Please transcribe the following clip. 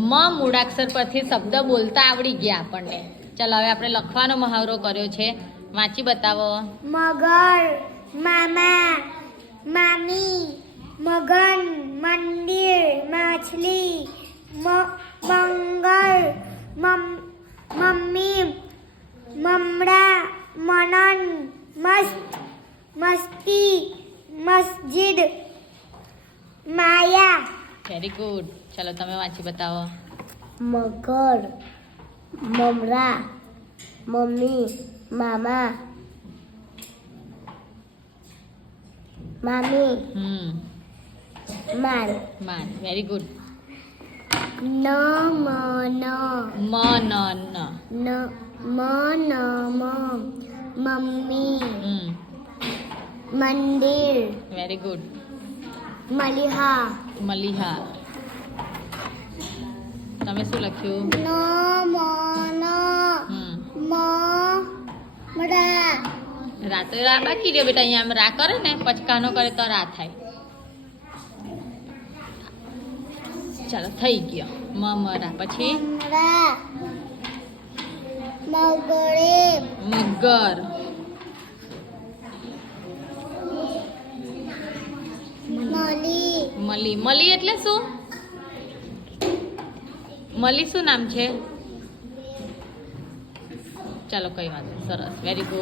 મ મૂળાક્ષર પરથી શબ્દ બોલતા આવડી ગયા આપણને. ચાલો હવે આપણે લખવાનો મહાવરો કર્યો છે, વાંચી બતાવો. મગર, મામા, મામી, મગન, મંદિર, માછલી, મંગળ, મમ્મી, મમરા, મનન, મસ્ત, મસ્તી, મસ્જિદ, માયા. Very good. ચાલો તમે વાંચી બતાવો. મગર, મમરા, મમ્મી, મામા, મામી, માન. માન. Very good. ન મ ન મ ન ન. મ ન મ મમ્મી, મંદિર, વેરી ગુડ. મલિહા. મલિહા. તમે શું લખ્યું? ન મ ન મરા. રા તો રા બાકી રહ્યો બેટા. અહીંયા આમ રા કરે ને પચકાનો કરે તો રા થાય. ચાલો થઈ ગયો. મરા પછી મમરા, મગરે, મગર. મલી, મલી. મલી એટલે શું? મલી શું નામ છે? ચાલો કઈ વાત નહીં. સરસ. Very good.